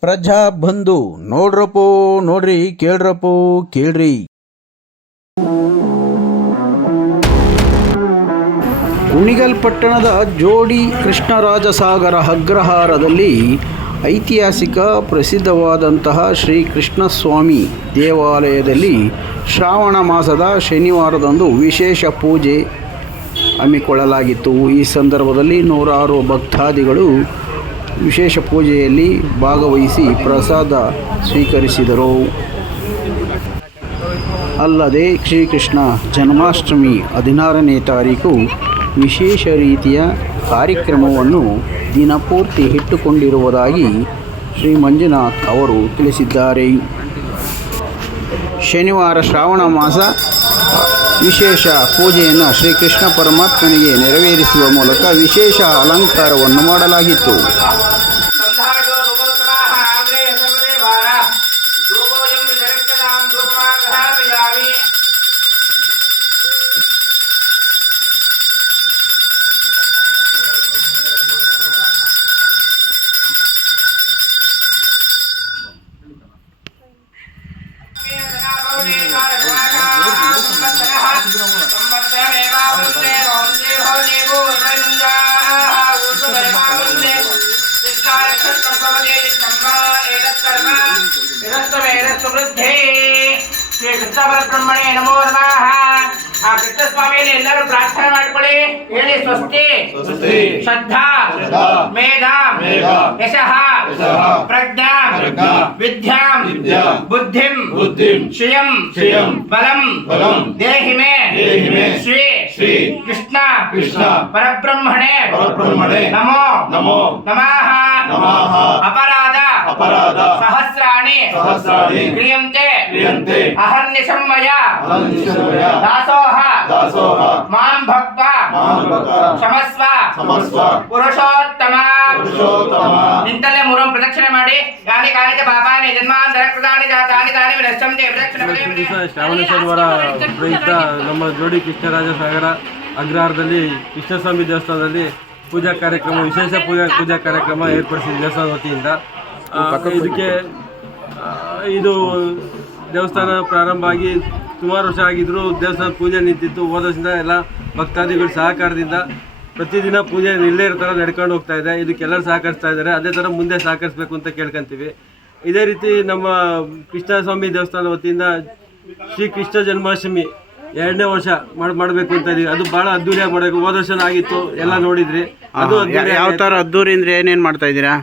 ಪ್ರಜಾ ಬಂಧು, ನೋಡ್ರಪ್ಪೋ, ನೋಡ್ರಿ, ಕೇಳ್ರಪ್ಪೋ, ಕೇಳ್ರಿ. ಕುಣಿಗಲ್ ಪಟ್ಟಣದ ಜೋಡಿ ಕೃಷ್ಣರಾಜಸಾಗರ ಅಗ್ರಹಾರದಲ್ಲಿ ಐತಿಹಾಸಿಕ ಪ್ರಸಿದ್ಧವಾದಂತಹ ಶ್ರೀ ಕೃಷ್ಣಸ್ವಾಮಿ ದೇವಾಲಯದಲ್ಲಿ ಶ್ರಾವಣ ಮಾಸದ ಶನಿವಾರದಂದು ವಿಶೇಷ ಪೂಜೆ ಹಮ್ಮಿಕೊಳ್ಳಲಾಗಿತ್ತು. ಈ ಸಂದರ್ಭದಲ್ಲಿ ನೂರಾರು ಭಕ್ತಾದಿಗಳು ವಿಶೇಷ ಪೂಜೆಯಲ್ಲಿ ಭಾಗವಹಿಸಿ ಪ್ರಸಾದ ಸ್ವೀಕರಿಸಿದರು. ಅಲ್ಲದೆ ಶ್ರೀಕೃಷ್ಣ ಜನ್ಮಾಷ್ಟಮಿ ಹದಿನಾರನೇ ತಾರೀಕು ವಿಶೇಷ ರೀತಿಯ ಕಾರ್ಯಕ್ರಮವನ್ನು ದಿನಪೂರ್ತಿ ಇಟ್ಟುಕೊಂಡಿರುವುದಾಗಿ ಶ್ರೀ ಮಂಜುನಾಥ್ ಅವರು ತಿಳಿಸಿದ್ದಾರೆ. ಶನಿವಾರ ಶ್ರಾವಣ ಮಾಸ ವಿಶೇಷ ಪೂಜೆಯನ್ನು ಶ್ರೀಕೃಷ್ಣ ಪರಮಾತ್ಮನಿಗೆ ನೆರವೇರಿಸುವ ಮೂಲಕ ವಿಶೇಷ ಅಲಂಕಾರವನ್ನು ಮಾಡಲಾಗಿತ್ತು. ಬ್ರಹ್ಮಣೇ ನಮೋ ನಮಃ ಆ ಕೃಷ್ಣಸ್ವಾಮಿಯಲ್ಲಿ ಎಲ್ಲರೂ ಪ್ರಾರ್ಥನೆ ಮಾಡ್ಕೊಳ್ಳಿ ಹೇಳಿ ಸ್ವಸ್ತಿ ಸ್ವಸ್ತಿ. ಶ್ರದ್ಧಾ ಶ್ರದ್ಧಾ. ಮೇಧಾ ಮೇಧಾ. ಯಶಃ ಯಶಃ. ಪ್ರಜ್ಞಾ ಪ್ರಜ್ಞಾ. ವಿದ್ಯಾಂ ವಿದ್ಯಾಂ. ಬುದ್ಧಿಂ ಬುದ್ಧಿಂ. ಶ್ರಿಯಂ ಶ್ರಿಯಂ. ಬಲಂ ಬಲಂ. ದೇಹಿ ಮೇ ದೇಹಿ ಮೇ. ಶ್ರೀ ಶ್ರೀ. ಕೃಷ್ಣ ಕೃಷ್ಣ. ಪರಬ್ರಹ್ಮಣೆ ಪರಬ್ರಹ್ಮಣೆ. ನಮೋ ನಮೋ. ನಮಃ ನಮಃ. ಅಪರಾಧ ಅಪರಾಧ. ಸಹಸ್ರಾಣಿ ಸಹಸ್ರಾಣಿ. ಕ್ರಿಯಂತೆ ಅಹರ್ನಿಶಮಯ. ದಾಸೋಹ ದಾಸೋಹ. ಮಾಂ ಭಕ್ತ ಮಾಂ ಭಕ್ತ. ಕ್ಷಮಸ್ವ ಕ್ಷಮಸ್ವ. ಪುರುಷೋತ್ತಮ ಪುರುಷೋತ್ತಮ. ನಿಂತಲ್ಲೇ ಮೂರಂ ಪ್ರದಕ್ಷಿಣೆ ಮಾಡಿ ಗಾನಿ ಗಾನಿಗೆ ಬಾಬಾನೆ ಜನ್ಮಾಂತರ ಕೃತಾನಿ ಜಾತಾನಿ ಪ್ರದಕ್ಷಿಣೆ. ದಿವಸ ಶ್ರಾವಣ ಶನಿವಾರ ಪ್ರಯುಕ್ತ ನಮ್ಮ ಜೋಡಿ ಕೃಷ್ಣರಾಜ ಸಾಗರ ಅಗ್ರಹಾರದಲ್ಲಿ ಕೃಷ್ಣಸ್ವಾಮಿ ದೇವಸ್ಥಾನದಲ್ಲಿ ಪೂಜಾ ಕಾರ್ಯಕ್ರಮ ವಿಶೇಷ ಪೂಜಾ ಪೂಜಾ ಕಾರ್ಯಕ್ರಮ ಏರ್ಪಡಿಸಿದ ದೇವಸ್ಥಾನ ವತಿಯಿಂದ ಇದಕ್ಕೆ ಇದು ದೇವಸ್ಥಾನ ಪ್ರಾರಂಭ ಆಗಿ ಸುಮಾರು ವರ್ಷ ಆಗಿದ್ರು ದೇವಸ್ಥಾನ ಪೂಜೆ ನಿಂತಿತ್ತು. ಹೋದ ವರ್ಷದಿಂದ ಎಲ್ಲ ಭಕ್ತಾದಿಗಳ ಸಹಕಾರದಿಂದ ಪ್ರತಿದಿನ ಪೂಜೆ ಇಲ್ಲೇ ಥರ ನಡ್ಕೊಂಡು ಹೋಗ್ತಾ ಇದೆ. ಇದಕ್ಕೆಲ್ಲರೂ ಸಹಕರಿಸ್ತಾ ಇದ್ದಾರೆ. ಅದೇ ಥರ ಮುಂದೆ ಸಹಕರಿಸಬೇಕು ಅಂತ ಕೇಳ್ಕೊಂತೀವಿ. ಇದೇ ರೀತಿ ನಮ್ಮ ಕೃಷ್ಣಸ್ವಾಮಿ ದೇವಸ್ಥಾನ ವತಿಯಿಂದ ಶ್ರೀ ಕೃಷ್ಣ ಜನ್ಮಾಷ್ಟಮಿ ಎರಡನೇ ವರ್ಷ ಮಾಡ್ ಮಾಡಬೇಕು ಅಂತ ಇದೀವಿ. ಅದು ಭಾಳ ಅದ್ದೂರಿಯಾಗಿ ಮಾಡಬೇಕು. ಹೋದ ವರ್ಷ ಆಗಿತ್ತು. ಎಲ್ಲ ನೋಡಿದ್ರಿ. ಅದು ಯಾವ ಥರ ಅದ್ದೂರಿ ಅಂದರೆ ಏನೇನು ಮಾಡ್ತಾ ಇದ್ದೀರಾ?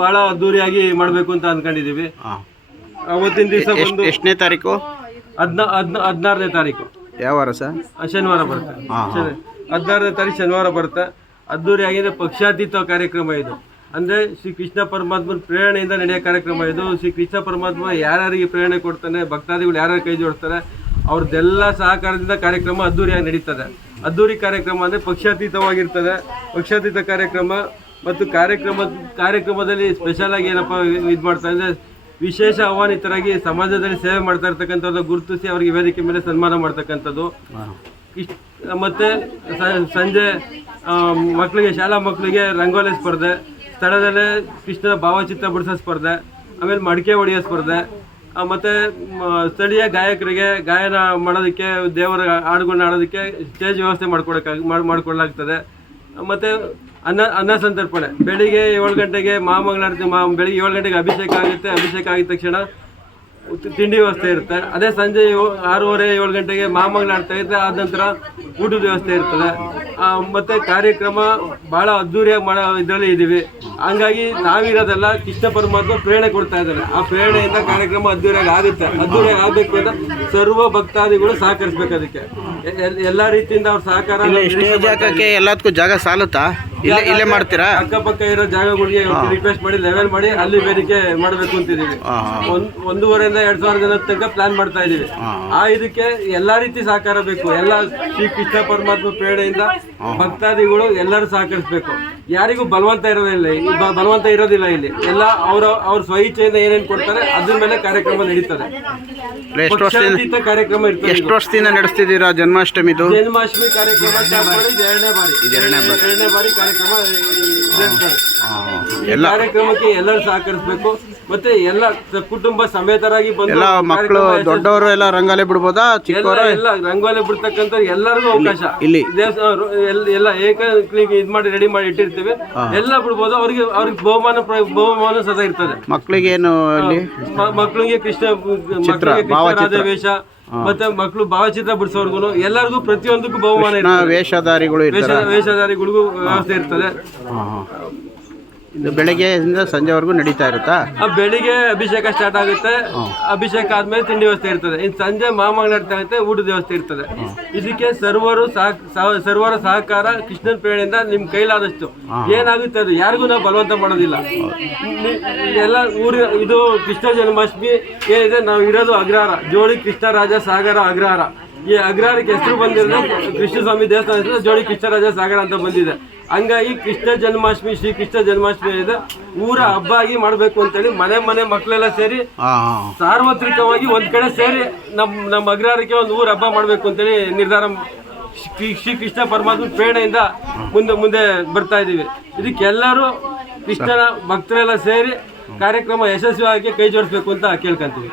ಭಾಳ ಅದ್ದೂರಿಯಾಗಿ ಮಾಡಬೇಕು ಅಂತ ಅನ್ಕೊಂಡಿದೀವಿ ಅವತ್ತಿನ ದಿವಸ ಬಂದು ಎಷ್ಟನೇ ತಾರೀಕು? ಹದ್ನ ಹದ್ನ ಹದಿನಾರನೇ ತಾರೀಕು. ಯಾವ ವಾರ ಸರ್? ಆ ಶನಿವಾರ ಬರುತ್ತೆ. ಶನಿ- ಹದಿನಾರನೇ ತಾರೀಕು ಶನಿವಾರ ಬರುತ್ತೆ. ಅದ್ದೂರಿ ಆಗಿದೆ ಪಕ್ಷಾತೀತ ಕಾರ್ಯಕ್ರಮ ಇದು. ಅಂದ್ರೆ ಶ್ರೀ ಕೃಷ್ಣ ಪರಮಾತ್ಮನ ಪ್ರೇರಣೆಯಿಂದ ನಡೆಯೋ ಕಾರ್ಯಕ್ರಮ ಇದು. ಶ್ರೀ ಕೃಷ್ಣ ಪರಮಾತ್ಮ ಯಾರ್ಯಾರಿಗೆ ಪ್ರೇರಣೆ ಕೊಡ್ತಾನೆ ಭಕ್ತಾದಿಗಳು ಯಾರ್ಯಾರು ಕೈ ಜೋಡಿಸ್ತಾರೆ ಅವ್ರದ್ದೆಲ್ಲ ಸಹಕಾರದಿಂದ ಕಾರ್ಯಕ್ರಮ ಅದ್ದೂರಿಯಾಗಿ ನಡೀತದೆ. ಅದ್ದೂರಿ ಕಾರ್ಯಕ್ರಮ ಅಂದ್ರೆ ಪಕ್ಷಾತೀತವಾಗಿರ್ತದೆ. ಪಕ್ಷಾತೀತ ಕಾರ್ಯಕ್ರಮ ಮತ್ತು ಕಾರ್ಯಕ್ರಮ ಕಾರ್ಯಕ್ರಮದಲ್ಲಿ ಸ್ಪೆಷಲ್ ಆಗಿ ಏನಪ್ಪ ಇದು ಮಾಡ್ತಾ ಅಂದ್ರೆ ವಿಶೇಷ ಆಹ್ವಾನಿತರಾಗಿ ಸಮಾಜದಲ್ಲಿ ಸೇವೆ ಮಾಡ್ತಾ ಇರ್ತಕ್ಕಂಥದ್ದು ಗುರುತಿಸಿ ಅವರಿಗೆ ವೇದಿಕೆ ಮೇಲೆ ಸನ್ಮಾನ ಮಾಡ್ತಕ್ಕಂಥದ್ದು. ಇಷ್ಟ್ ಮತ್ತೆ ಸಂಜೆ ಮಕ್ಕಳಿಗೆ ಶಾಲಾ ಮಕ್ಕಳಿಗೆ ರಂಗೋಲಿ ಸ್ಪರ್ಧೆ ಸ್ಥಳದಲ್ಲೇ ಕೃಷ್ಣನ ಭಾವಚಿತ್ರ ಬಿಡಿಸೋ ಸ್ಪರ್ಧೆ ಆಮೇಲೆ ಮಡಿಕೆ ಹೊಡೆಯೋ ಸ್ಪರ್ಧೆ ಮತ್ತೆ ಸ್ಥಳೀಯ ಗಾಯಕರಿಗೆ ಗಾಯನ ಮಾಡೋದಕ್ಕೆ ದೇವರ ಹಾಡುಗಳನ್ನ ಆಡೋದಕ್ಕೆ ಸ್ಟೇಜ್ ವ್ಯವಸ್ಥೆ ಮಾಡ್ಕೊಡಕ್ಕೆ ಮಾಡ್ಕೊಳ್ಳಾಗ್ತದೆ ಮತ್ತೆ ಅನ್ನ ಅನ್ನ ಸಂತರ್ಪಣೆ. ಬೆಳಿಗ್ಗೆ ಏಳು ಗಂಟೆಗೆ ಮಾಮಂಗಳಾರತಿ ಮಾ, ಬೆಳಿಗ್ಗೆ ಏಳು ಗಂಟೆಗೆ ಅಭಿಷೇಕ ಆಗುತ್ತೆ, ಅಭಿಷೇಕ ಆಗಿದ ತಕ್ಷಣ ತಿಂಡಿ ವ್ಯವಸ್ಥೆ ಇರುತ್ತೆ. ಅದೇ ಸಂಜೆ ಆರೂವರೆ, ಏಳು ಗಂಟೆಗೆ ಮಾಮಂಗಳಾರತಿ ಇರುತ್ತೆ ಆದ ನಂತರ ಊಟದ ವ್ಯವಸ್ಥೆ ಇರ್ತದೆ. ಮತ್ತೆ ಕಾರ್ಯಕ್ರಮ ಬಹಳ ಅದ್ದೂರಿಯಾಗಿ ಮಾಡೋ ಇದರಲ್ಲಿ ಇದ್ದೀವಿ ಹಂಗಾಗಿ ನಾವಿರೋದೆಲ್ಲ ಕೃಷ್ಣ ಪರಮಾತ್ಮ ಪ್ರೇರಣೆ ಕೊಡ್ತಾ ಇದ್ದಾರೆ. ಆ ಪ್ರೇರಣೆಯಿಂದ ಕಾರ್ಯಕ್ರಮ ಅದ್ದೂರಿಯಾಗಿ ಆಗುತ್ತೆ. ಅದ್ದೂರಿಯಾಗಿ ಆಗಬೇಕು ಅಂತ ಸರ್ವ ಭಕ್ತಾದಿಗಳು ಸಹಕರಿಸಬೇಕು ಅದಕ್ಕೆ. ಎಲ್ಲಾ ರೀತಿಯಿಂದ ಅವ್ರ ಸಹಕಾರ ಸ್ಟೇಜ್ ಹಾಕಕ್ಕೆ ಎಲ್ಲದಕ್ಕೂ ಜಾಗ ಸಾಲುತ್ತಾ? ಇಲ್ಲೇ ಇಲ್ಲೇ ಮಾಡ್ತೀರಾ? ಅಕ್ಕಪಕ್ಕ ಇರೋ ಜಾಗಗಳಿಗೆ ರಿಕ್ವೆಸ್ಟ್ ಮಾಡಿ ಲೆವೆಲ್ ಮಾಡಿ ಅಲ್ಲಿ ಬೇಡಿಕೆ ಮಾಡಬೇಕು ಅಂತಿದ್ದೀವಿ. ಒಂದ್ ಒಂದೂವರೆಯಿಂದ ಎರಡ್ ಸಾವಿರ ಜನ ತನಕ ಪ್ಲಾನ್ ಮಾಡ್ತಾ ಇದೀವಿ ಆ ಇದಕ್ಕೆ ಎಲ್ಲಾ ರೀತಿ ಸಹಕಾರ ಬೇಕು. ಎಲ್ಲ ಶ್ರೀ ಕೃಷ್ಣ ಪರಮಾತ್ಮ ಪ್ರೇರಣೆಯಿಂದ ಭಕ್ತಾದಿಗಳು ಎಲ್ಲರೂ ಸಹಕರಿಸಬೇಕು. ಯಾರಿಗೂ ಬಲವಂತ ಇರೋದಿಲ್ಲ ಇಲ್ಲಿ ಬಲವಂತ ಇರೋದಿಲ್ಲ ಇಲ್ಲಿ. ಎಲ್ಲ ಅವರ ಅವ್ರ ಸ್ವಇಚ್ಛೆಯಿಂದ ಏನೇನ್ ಕೊಡ್ತಾರೆ ಅದ್ರ ಮೇಲೆ ಕಾರ್ಯಕ್ರಮ ನಡೀತದೆ. ಪಕ್ಷಾತೀತ ಕಾರ್ಯಕ್ರಮ ಇರ್ತದೆ ಎಷ್ಟು ವರ್ಷದಿಂದ ನಡೆಸ್ತಿದ್ದೀರಾ ಜನ್ಮಾಷ್ಟಮಿದು ಜನ್ಮಾಷ್ಟಮಿ ಕಾರ್ಯಕ್ರಮ ಎರಡನೇ ಬಾರಿ. ಎರಡನೇ ಬಾರಿ. ಎರಡನೇ ಬಾರಿ. ಕಾರ್ಯಕ್ರಮ ಎಲ್ಲ ಕಾರ್ಯಕ್ರಮಕ್ಕೆ ಎಲ್ಲರೂ ಸಹಕರಿಸಬೇಕು. ಮತ್ತೆ ಎಲ್ಲ ಕುಟುಂಬ ಸಮೇತರಾಗಿ ಬಂದು ಎಲ್ಲ ಮಕ್ಕಳು ದೊಡ್ಡವರು ಎಲ್ಲ ರಂಗಾಲೆ ಬಿಡ್ಬೋದಾ ಎಲ್ಲ ಚಿಕ್ಕವರು? ಎಲ್ಲ ರಂಗೋಲಿ ಬಿಡ್ತಕ್ಕಂಥ ಎಲ್ಲರಿಗೂ ಅವಕಾಶ. ಇಲ್ಲಿ. ಎಲ್ಲ ಎಲ್ಲ ಏಕ ಇದ್ ಮಾಡಿ ರೆಡಿ ಮಾಡಿ ಇಟ್ಟಿರ್ತೀವಿ. ಎಲ್ಲ ಬಿಡ್ಬೋದು. ಅವ್ರಿಗೆ ಅವ್ರಿಗೆ ಬಹುಮಾನ ಪ್ರ- ಬಹುಮಾನ ಸದಾ ಇರ್ತದೆ. ಮಕ್ಕಳಿಗೇನು ಇಲ್ಲಿ ಮ- ಮಕ್ಳಿಗೆ ಕೃಷ್ಣ ಮಕ್ಕಳಿಗೆ ವೇಷ ಮತ್ತೆ ಮಕ್ಕಳು ಭಾವಚಿತ್ರ ಬಿಡಿಸೋರ್ಗು ಎಲ್ಲರಿಗೂ ಪ್ರತಿಯೊಂದಕ್ಕೂ ಬಹುಮಾನ ನಾ ವೇಷಧಾರಿಗಳು ವೇಷ ವೇಷಧಾರಿಗಳಿಗೂ ವ್ಯವಸ್ಥೆ ಇರ್ತದೆ. ಹಾಂ ಹಾಂ. ಇದು ಬೆಳಗ್ಗೆಯಿಂದ ಸಂಜೆವರೆಗೂ ನಡೀತಾ ಇರುತ್ತಾ? ಆ ಬೆಳಿಗ್ಗೆ ಅಭಿಷೇಕ ಸ್ಟಾರ್ಟ್ ಆಗುತ್ತೆ. ಅಭಿಷೇಕ ಆದ್ಮೇಲೆ ತಿಂಡಿ ವ್ಯವಸ್ಥೆ ಇರ್ತದೆ. ಇನ್ ಸಂಜೆ ಮಾಮಂಗಳ ಇರುತ್ತೆ ಊಟದ ವ್ಯವಸ್ಥೆ ಇರ್ತದೆ. ಇದಕ್ಕೆ ಸರ್ವರು ಸರ್ವರ ಸಹಕಾರ ಕೃಷ್ಣನ್ ಪ್ರೇರಣೆಯಿಂದ ನಿಮ್ ಕೈಲಾದಷ್ಟು. ಏನಾಗುತ್ತೆ ಅದು? ಯಾರಿಗೂ ನಾವು ಬಲವಂತ ಮಾಡೋದಿಲ್ಲ. ಎಲ್ಲ ಊರಿ ಇದು ಕೃಷ್ಣ ಜನ್ಮಾಷ್ಟಮಿ ಏನಿದೆ ನಾವು ಇರೋದು ಅಗ್ರಹಾರ. ಜೋಡಿ ಕೃಷ್ಣರಾಜ ಸಾಗರ ಅಗ್ರಹಾರ. ಈ ಅಗ್ರಹಾರಕ್ಕೆ ಹೆಸರು ಬಂದಿರೋದು ಕೃಷ್ಣಸ್ವಾಮಿ ದೇವಸ್ಥಾನ ಜೋಡಿ ಕೃಷ್ಣರಾಜ ಸಾಗರ ಅಂತ ಬಂದಿದೆ. ಹಂಗಾಗಿ ಕೃಷ್ಣ ಜನ್ಮಾಷ್ಟಮಿ ಶ್ರೀ ಕೃಷ್ಣ ಜನ್ಮಾಷ್ಟಮಿ ಇದೆ. ಊರ ಹಬ್ಬ ಆಗಿ ಮಾಡಬೇಕು ಅಂತೇಳಿ ಮನೆ ಮನೆ ಮಕ್ಕಳೆಲ್ಲ ಸೇರಿ ಸಾರ್ವತ್ರಿಕವಾಗಿ ಒಂದ್ ಕಡೆ ಸೇರಿ ನಮ್ ನಮ್ಮ ಅಗ್ರಹಾರಕ್ಕೆ ಒಂದು ಊರ ಹಬ್ಬ ಮಾಡಬೇಕು ಅಂತೇಳಿ ನಿರ್ಧಾರ ಶ್ರೀ ಶ್ರೀ ಕೃಷ್ಣ ಪರಮಾತ್ಮ ಪ್ರೇರಣೆಯಿಂದ ಮುಂದೆ ಮುಂದೆ ಬರ್ತಾ ಇದೀವಿ. ಇದಕ್ಕೆಲ್ಲರೂ ಕೃಷ್ಣನ ಭಕ್ತರೆಲ್ಲ ಸೇರಿ ಕಾರ್ಯಕ್ರಮ ಯಶಸ್ವಿಯಾಗಿ ಕೈ ಜೋಡಿಸ್ಬೇಕು ಅಂತ ಕೇಳ್ಕೊಂತೀವಿ.